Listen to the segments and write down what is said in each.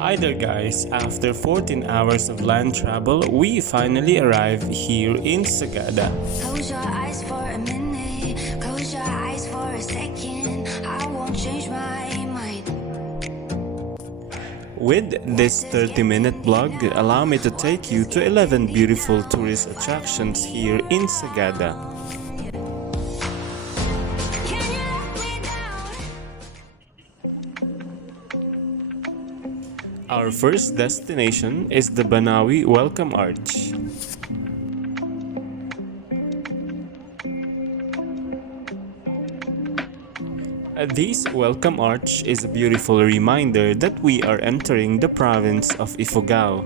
Hi there guys, after 14 hours of land travel, we finally arrived here in Sagada. Close your eyes for a minute, close your eyes for a second, I won't change my mind. With this 30-minute vlog, allow me to take you to 11 beautiful tourist attractions here in Sagada. Can you let me down? Our first destination is the Banaue Welcome Arch. This welcome arch is a beautiful reminder that we are entering the province of Ifugao.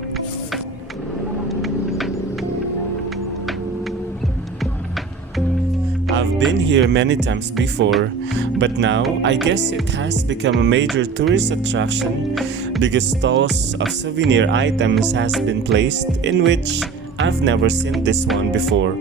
I've been here many times before, but now I guess it has become a major tourist attraction because stalls of souvenir items has been placed in which I've never seen this one before.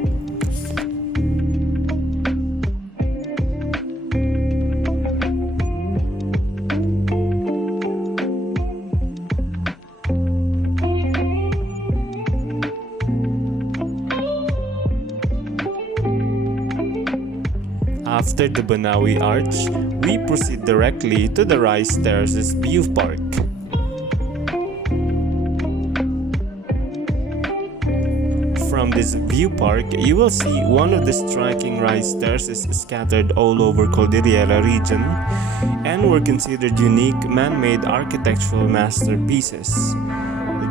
After the Banaue Arch, we proceed directly to the Rice Terraces View Park. From this view park, you will see one of the striking rice terraces scattered all over Cordillera region and were considered unique man-made architectural masterpieces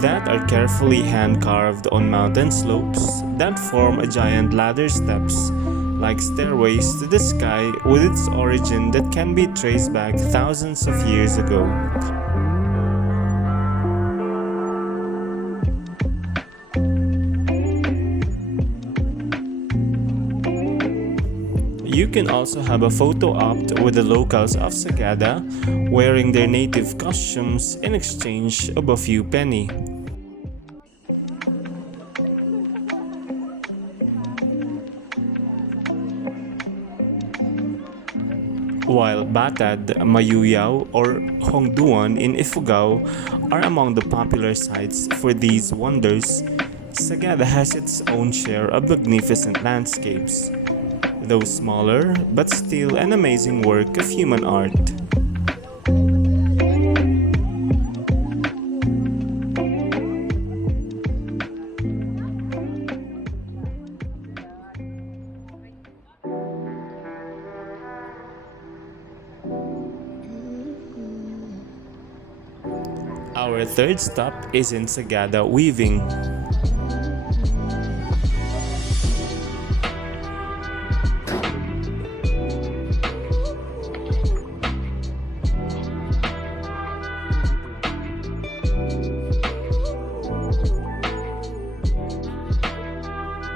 that are carefully hand-carved on mountain slopes that form a giant ladder steps like stairways to the sky with its origin that can be traced back thousands of years ago. You can also have a photo op with the locals of Sagada wearing their native costumes in exchange of a few penny. While Batad, Mayuyao, or Hongduan in Ifugao are among the popular sites for these wonders, Sagada has its own share of magnificent landscapes, though smaller but still an amazing work of human art. Our third stop is in Sagada Weaving.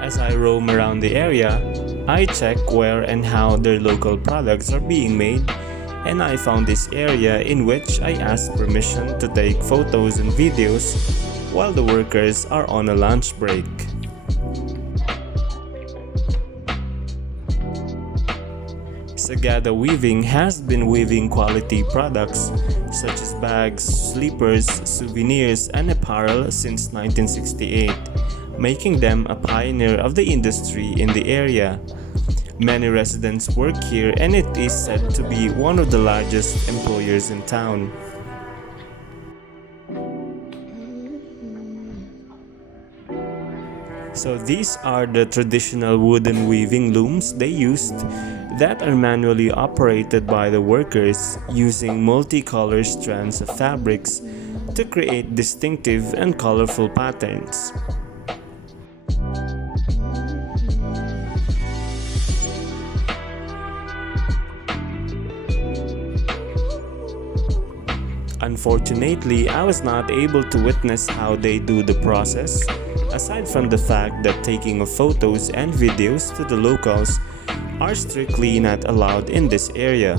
As I roam around the area, I check where and how their local products are being made, and I found this area in which I asked permission to take photos and videos while the workers are on a lunch break. Sagada Weaving has been weaving quality products such as bags, slippers, souvenirs, and apparel since 1968, making them a pioneer of the industry in the area. Many residents work here and it is said to be one of the largest employers in town. So these are the traditional wooden weaving looms they used that are manually operated by the workers using multicolored strands of fabrics to create distinctive and colorful patterns. Unfortunately, I was not able to witness how they do the process, aside from the fact that taking of photos and videos to the locals are strictly not allowed in this area.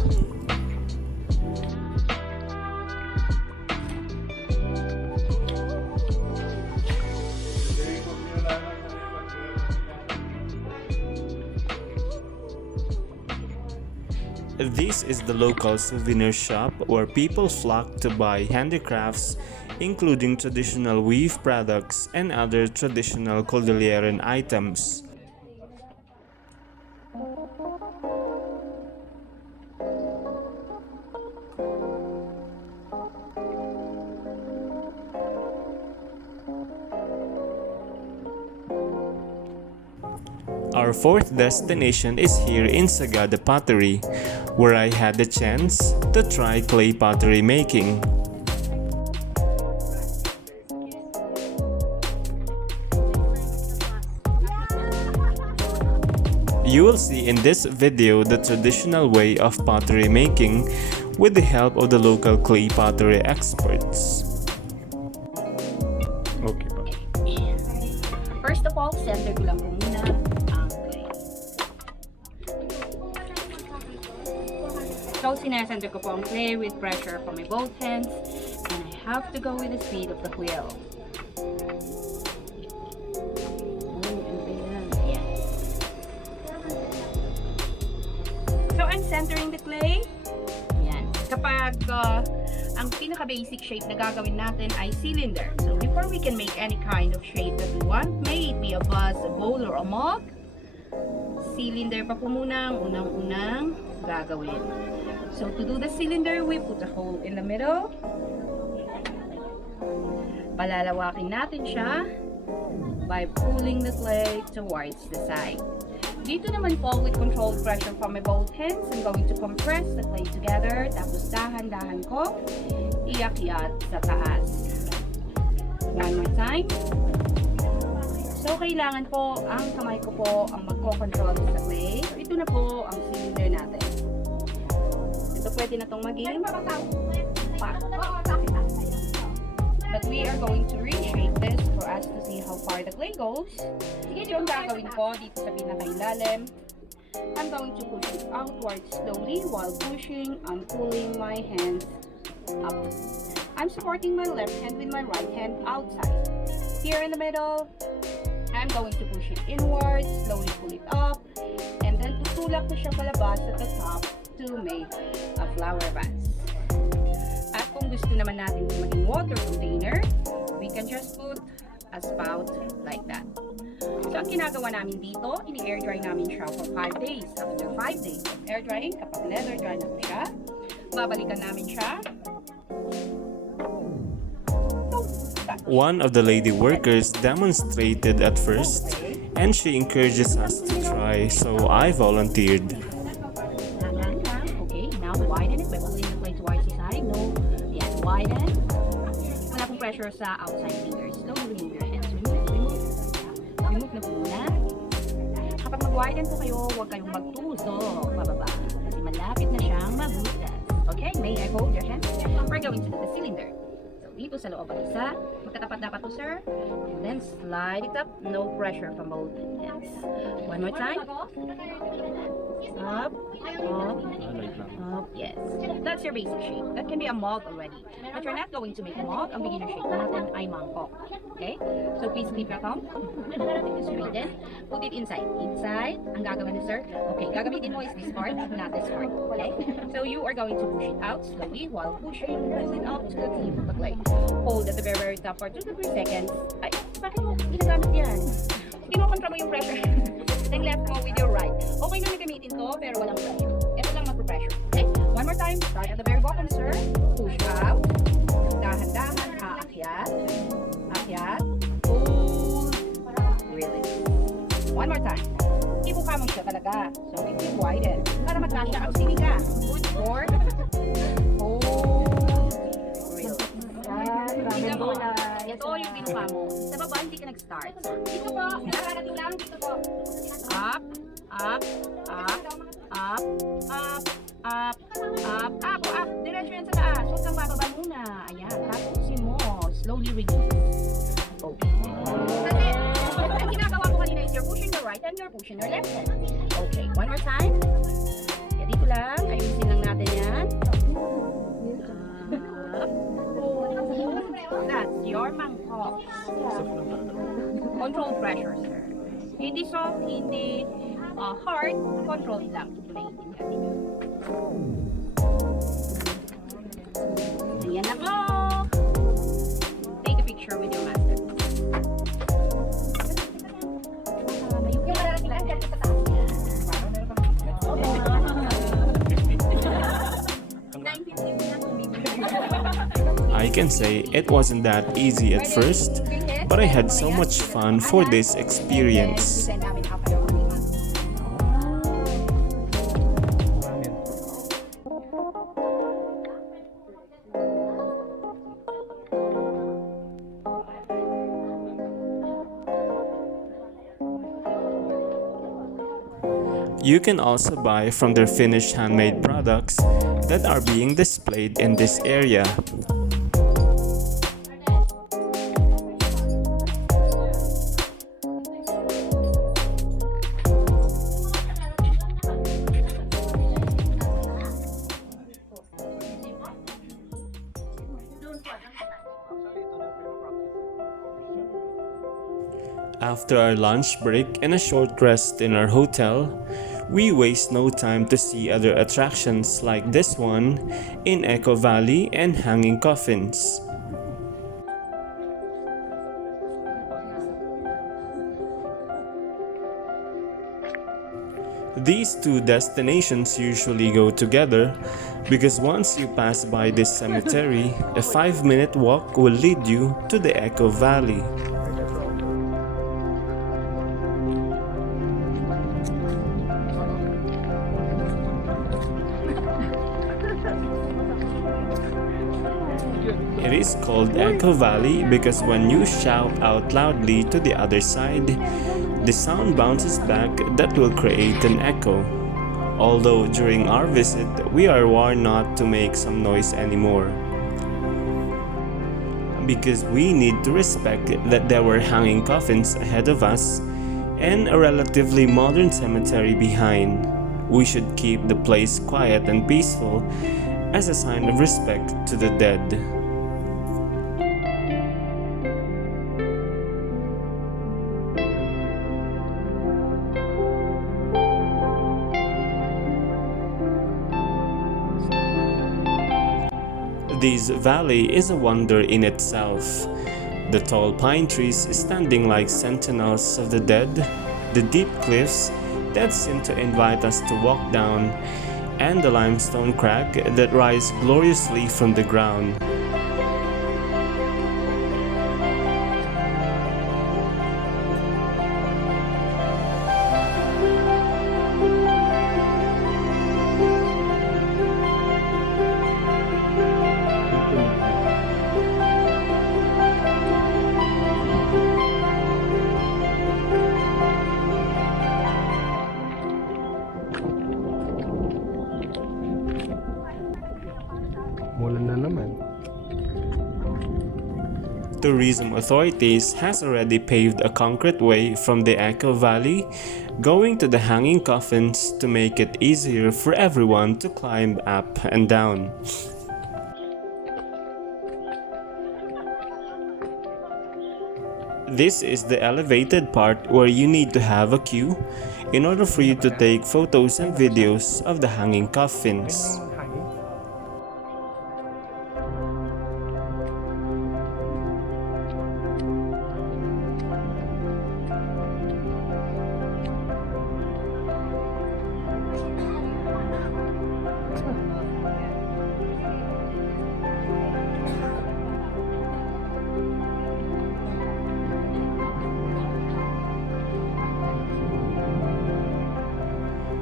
This is the local souvenir shop where people flock to buy handicrafts, including traditional weave products and other traditional Cordilleran items. Our fourth destination is here in Sagada Pottery, where I had the chance to try clay pottery making. You will see in this video the traditional way of pottery making with the help of the local clay pottery experts. Okay pa. First of all, center ko lang po muna ang clay. So, sinasenter ko po ang clay with pressure from my both hands, and I have to go with the speed of the wheel. So, I'm centering the clay. Yan. Kapag ang pinaka-basic shape na gagawin natin ay cylinder. So, before we can make any kind of shape that we want, may it be a vase, a bowl, or a mug, cylinder pa po muna ang unang-unang gagawin. So, to do the cylinder, we put a hole in the middle. Palalawakin natin siya by pulling the clay towards the side. Dito naman po, with controlled pressure from my both hands, I'm going to compress the clay together. Tapos dahan-dahan ko, iakyat sa taas. One more time. So, kailangan po, ang kamay ko po ang magko-control sa clay. So, ito na po ang cylinder natin. Ito pwede na itong maging pot. But we are going to reshape this for us to see how far the clay goes. So, ang gagawin ko dito sa pinakailalim, I'm going to push it outward slowly while pushing and pulling my hands up. I'm supporting my left hand with my right hand outside. Here in the middle, I'm going to push it inward, slowly pull it up, and then tutulak ko siya palabas at the top to make a flower vase. At kung gusto naman natin maging water container, we can just put a spout like that. So, ang ginagawa namin dito, ini-air dry namin siya for 5 days. After 5 days of air drying, kapag leather dry na po siya, babalikan namin siya. One of the lady workers demonstrated at first, and she encourages us to try, so I volunteered. Okay, now widen it by pulling the clay towards the side. No, yan, widen. Wala pong pressure sa outside fingers. Slowly remove your hands. Remove na po muna. Kapag mag-widen po kayo, huwag kayong magtusok pababa. Kasi malapit na siyang mabutas. Okay, may I hold your hands? We're going to do the cylinder. So, dito sa loob ang isa. Magkatapat dapat to, sir. And then slide it up. No pressure from both hands. One more time. Up, up, yes. That's your basic shape. That can be a mug already. But you're not going to make a mug. Ang beginner shape natin ay mangkok. Okay? So please keep your thumb. Straighten. Put it inside. Inside. Ang gagawin ni sir. Okay, gagamitin mo is this part, not this part. Okay? So you are going to push it out slowly while pushing, pull it up to the tip of the clay. Hold at the very, very top for 2 to 3 seconds. Ay, bakit mo ginagamit yan? Kinokontra mo yung pressure. Then left mo with your right. Okay na gamitin to, pero walang pressure. Ito lang mag-pressure. Okay? One more time. Start at the very bottom, sir. Push out. Dahan-dahan. Aakyat. Akyat. Hold. Release. One more time. Ibuka mo siya talaga. So, if you widen. Para magkasya ang siniga. Good for. Hold. Release. Ito yung binuka mo. Sa baba, hindi ka nag-start. Dito po. Nakarating lang. Dito po. Up, up, up, up, up, up, up, up, up. Diretso yan sa taas. Huwag kang bababa muna. Ayan. Tapusin mo. Slowly release. Okay. That's it. Ang ginagawa ko kanina is you're pushing the right and you're pushing your left hand. Okay. One more time. Kaya dito lang. Ayusin lang natin yan. Up. That's your mangkok. Controlled pressure, sir. Hindi soft, hindi hard, controlled lang. Ito na yung Ayan na po. Take a picture with your master. Yung mararating ang dyan sa taas. I can say it wasn't that easy at first, but I had so much fun for this experience. You can also buy from their finished handmade products that are being displayed in this area. After our lunch break and a short rest in our hotel, we waste no time to see other attractions like this one in Echo Valley and hanging coffins. These two destinations usually go together because once you pass by this cemetery, a 5-minute walk will lead you to the Echo Valley. It is called Echo Valley because when you shout out loudly to the other side, the sound bounces back that will create an echo. Although during our visit, we are warned not to make some noise anymore. Because we need to respect that there were hanging coffins ahead of us and a relatively modern cemetery behind. We should keep the place quiet and peaceful as a sign of respect to the dead. This valley is a wonder in itself. The tall pine trees standing like sentinels of the dead, the deep cliffs that seem to invite us to walk down, and the limestone crag that rise gloriously from the ground. Mulan na naman. Tourism authorities has already paved a concrete way from the Echo Valley going to the hanging coffins to make it easier for everyone to climb up and down. This is the elevated part where you need to have a queue in order for you to take photos and videos of the hanging coffins.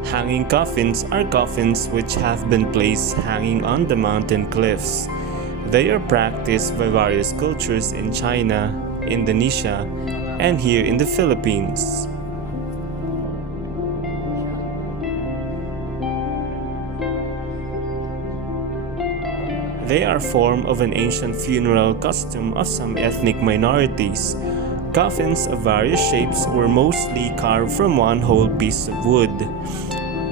Hanging coffins are coffins which have been placed hanging on the mountain cliffs. They are practiced by various cultures in China, Indonesia, and here in the Philippines. They are a form of an ancient funeral custom of some ethnic minorities. Coffins of various shapes were mostly carved from one whole piece of wood.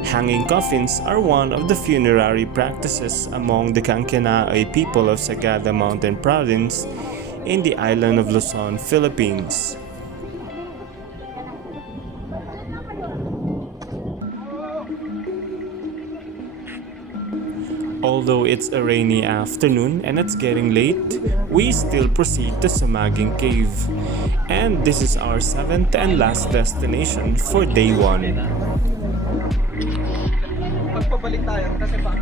Hanging coffins are one of the funerary practices among the Kangkanaay people of Sagada Mountain Province in the island of Luzon, Philippines. Although it's a rainy afternoon and it's getting late, we still proceed to Sumaguing Cave. And this is our 7th and last destination for day 1. Magpabalik tayo kasi pa.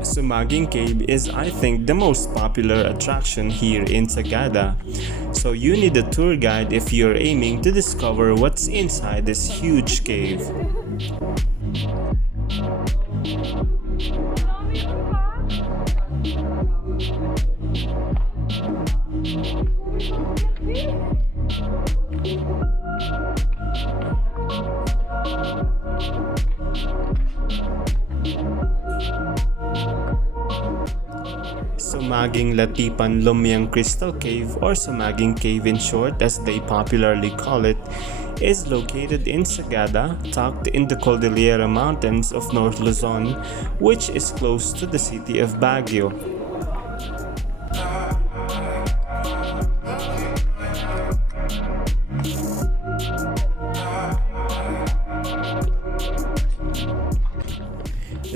Sumaguing Cave is, I think, the most popular attraction here in Sagada. So you need a tour guide if you're aiming to discover what's inside this huge cave. Sumaguing Latipan Lumiang Crystal Cave, or Sumaguing Cave in short as they popularly call it, is located in Sagada, tucked in the Cordillera Mountains of North Luzon, which is close to the city of Baguio.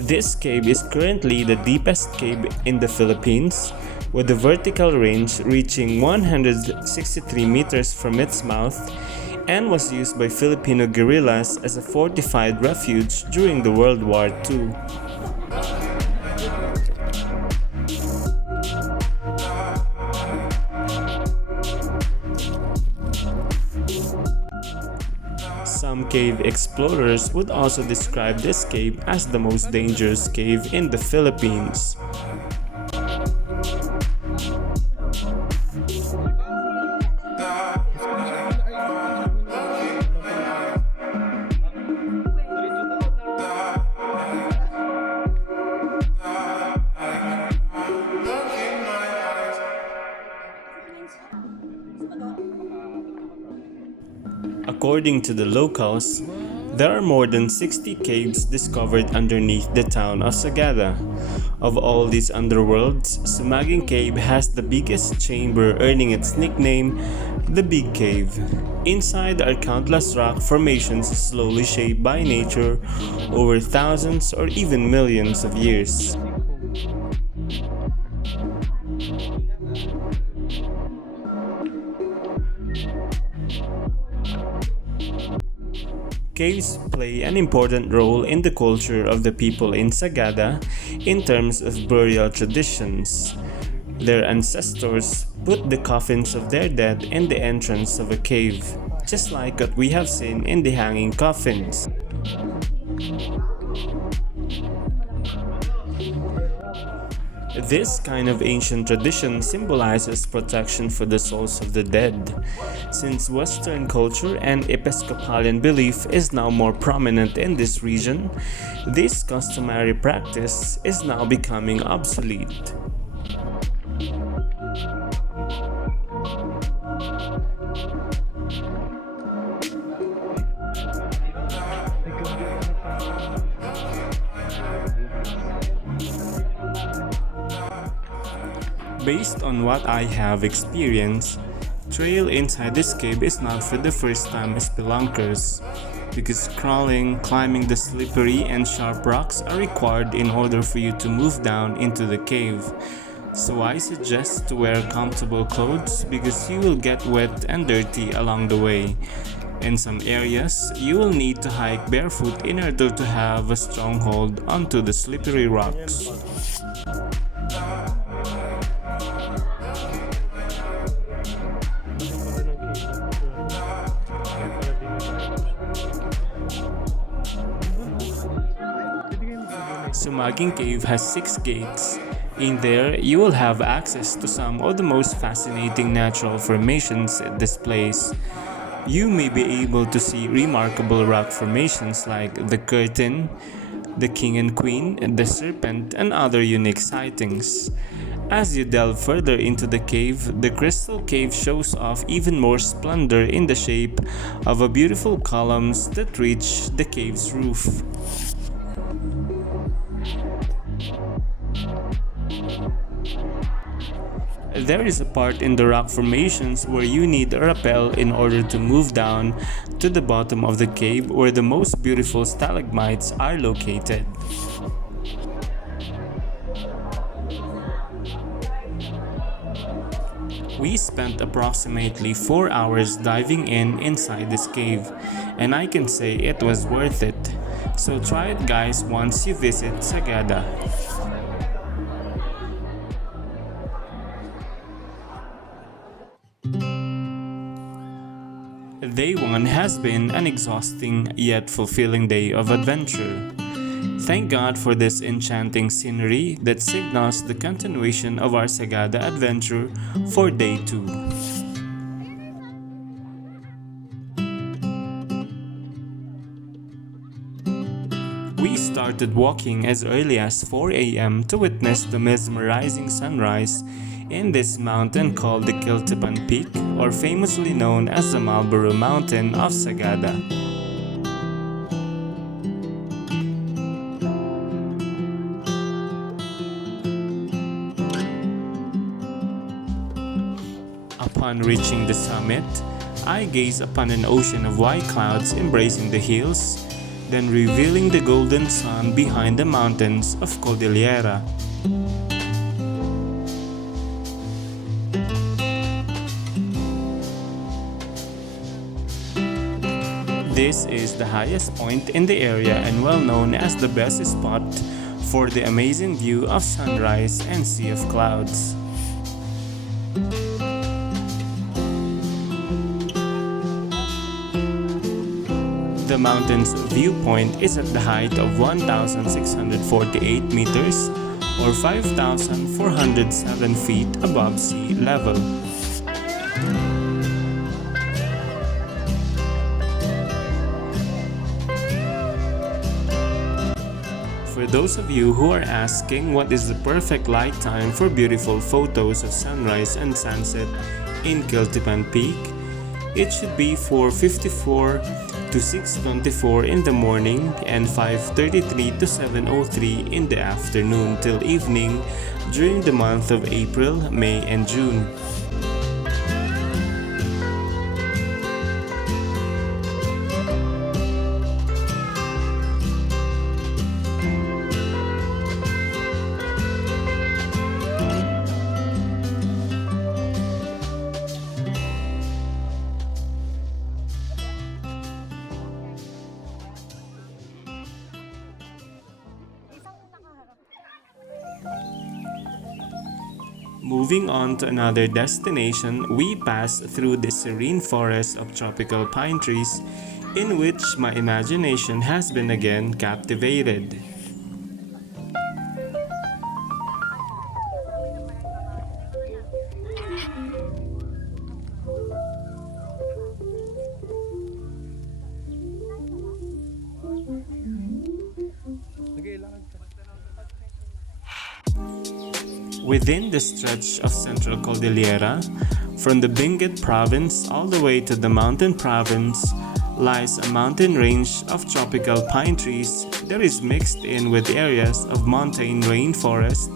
This cave is currently the deepest cave in the Philippines, with the vertical range reaching 163 meters from its mouth, and was used by Filipino guerrillas as a fortified refuge during the World War II. Some cave explorers would also describe this cave as the most dangerous cave in the Philippines. According to the locals, there are more than 60 caves discovered underneath the town of Sagada. Of all these underworlds, Sumaguing Cave has the biggest chamber, earning its nickname, the Big Cave. Inside are countless rock formations slowly shaped by nature over thousands or even millions of years. Caves play an important role in the culture of the people in Sagada in terms of burial traditions. Their ancestors put the coffins of their dead in the entrance of a cave, just like what we have seen in the hanging coffins. This kind of ancient tradition symbolizes protection for the souls of the dead. Since Western culture and Episcopalian belief is now more prominent in this region, this customary practice is now becoming obsolete. Based on what I have experienced, trail inside this cave is not for the first time spelunkers, because crawling, climbing the slippery and sharp rocks are required in order for you to move down into the cave. So I suggest to wear comfortable clothes because you will get wet and dirty along the way. In some areas, you will need to hike barefoot in order to have a strong hold onto the slippery rocks. Sumaguing Cave has 6 gates. In there, you will have access to some of the most fascinating natural formations in this place. You may be able to see remarkable rock formations like the Curtain, the King and Queen, the Serpent, and other unique sightings. As you delve further into the cave, the Crystal Cave shows off even more splendor in the shape of a beautiful columns that reach the cave's roof. There is a part in the rock formations where you need a rappel in order to move down to the bottom of the cave where the most beautiful stalagmites are located. We spent approximately 4 hours diving inside this cave, and I can say it was worth it. So try it guys once you visit Sagada. Day 1 has been an exhausting yet fulfilling day of adventure. Thank God for this enchanting scenery that signals the continuation of our Sagada adventure for day 2. We started walking as early as 4 a.m. to witness the mesmerizing sunrise in this mountain called the Kiltepan Peak, or famously known as the Marlborough Mountain of Sagada. Upon reaching the summit, I gaze upon an ocean of white clouds embracing the hills, then revealing the golden sun behind the mountains of Cordillera. This is the highest point in the area and well known as the best spot for the amazing view of sunrise and sea of clouds. The mountain's viewpoint is at the height of 1,648 meters or 5,407 feet above sea level. For those of you who are asking what is the perfect light time for beautiful photos of sunrise and sunset in Kiltepan Peak, it should be 4:54 to 6:24 in the morning and 5:33 to 7:03 in the afternoon till evening during the month of April, May, and June. Moving on to another destination, we pass through the serene forest of tropical pine trees in which my imagination has been again captivated. Within the stretch of Central Cordillera, from the Benguet province all the way to the Mountain province, lies a mountain range of tropical pine trees that is mixed in with areas of montane rainforest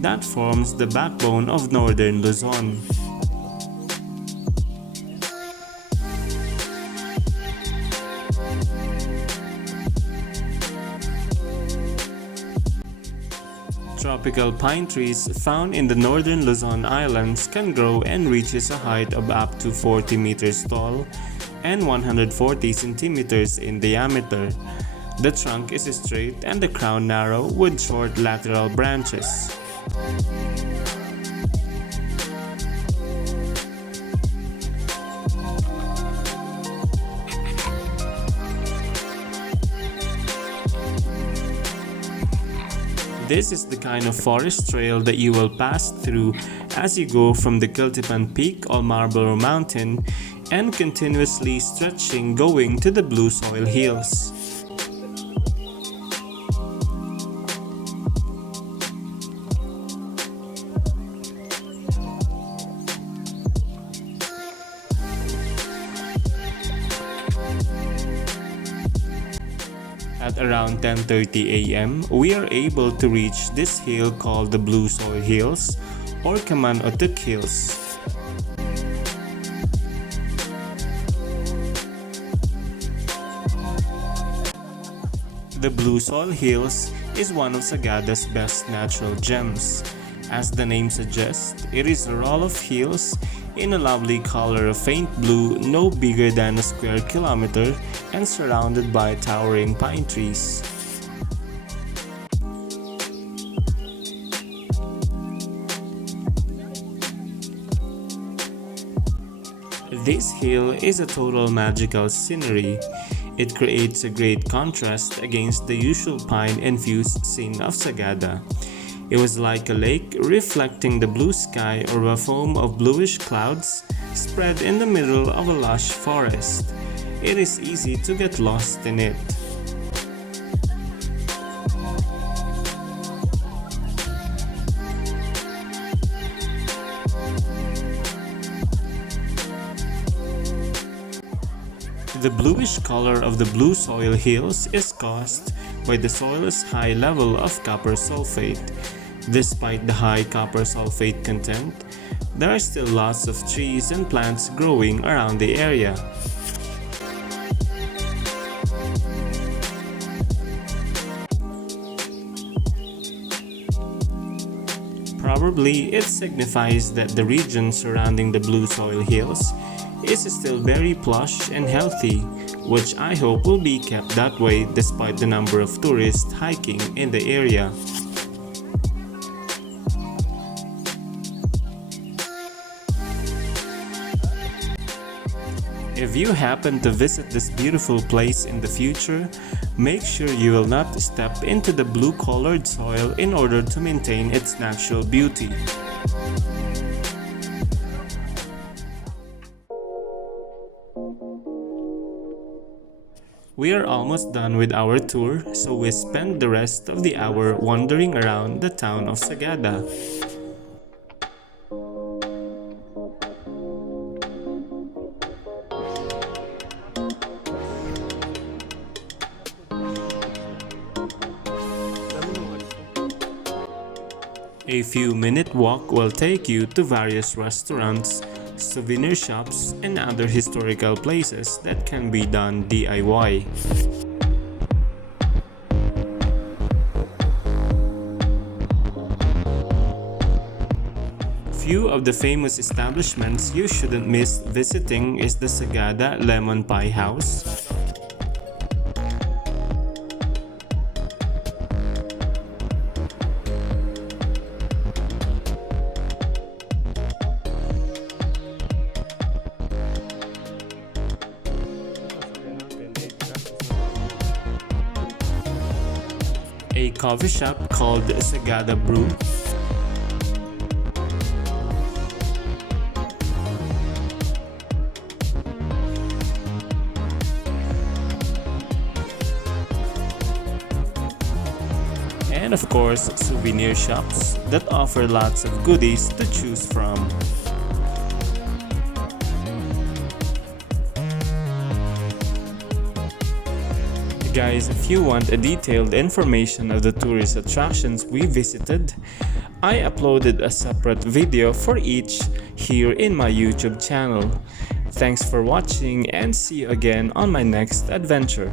that forms the backbone of northern Luzon. Tropical pine trees found in the northern Luzon Islands can grow and reaches a height of up to 40 meters tall and 140 centimeters in diameter. The trunk is straight and the crown narrow with short lateral branches. This is the kind of forest trail that you will pass through as you go from the Kiltepan Peak or Marlborough Mountain and continuously stretching going to the Blue Soil Hills. At around 10:30 a.m., we are able to reach this hill called the Blue Soil Hills, or Kaman-Otuk Hills. The Blue Soil Hills is one of Sagada's best natural gems. As the name suggests, it is a roll of hills in a lovely color of faint blue, no bigger than a square kilometer, and surrounded by towering pine trees. This hill is a total magical scenery. It creates a great contrast against the usual pine-infused scene of Sagada. It was like a lake reflecting the blue sky or a foam of bluish clouds spread in the middle of a lush forest. It is easy to get lost in it. The bluish color of the Blue Soil Hills is caused by the soil's high level of copper sulfate. Despite the high copper sulfate content, there are still lots of trees and plants growing around the area. Probably it signifies that the region surrounding the Blue Soil Hills is still very plush and healthy, which I hope will be kept that way despite the number of tourists hiking in the area. If you happen to visit this beautiful place in the future, make sure you will not step into the blue-colored soil in order to maintain its natural beauty. We are almost done with our tour, so we spend the rest of the hour wandering around the town of Sagada. A few-minute walk will take you to various restaurants, souvenir shops, and other historical places that can be done DIY. Few of the famous establishments you shouldn't miss visiting is the Sagada Lemon Pie House, a coffee shop called Sagada Brew, and of course souvenir shops that offer lots of goodies to choose from. Guys, if you want a detailed information of the tourist attractions we visited, I uploaded a separate video for each here in my YouTube channel. Thanks for watching and see you again on my next adventure.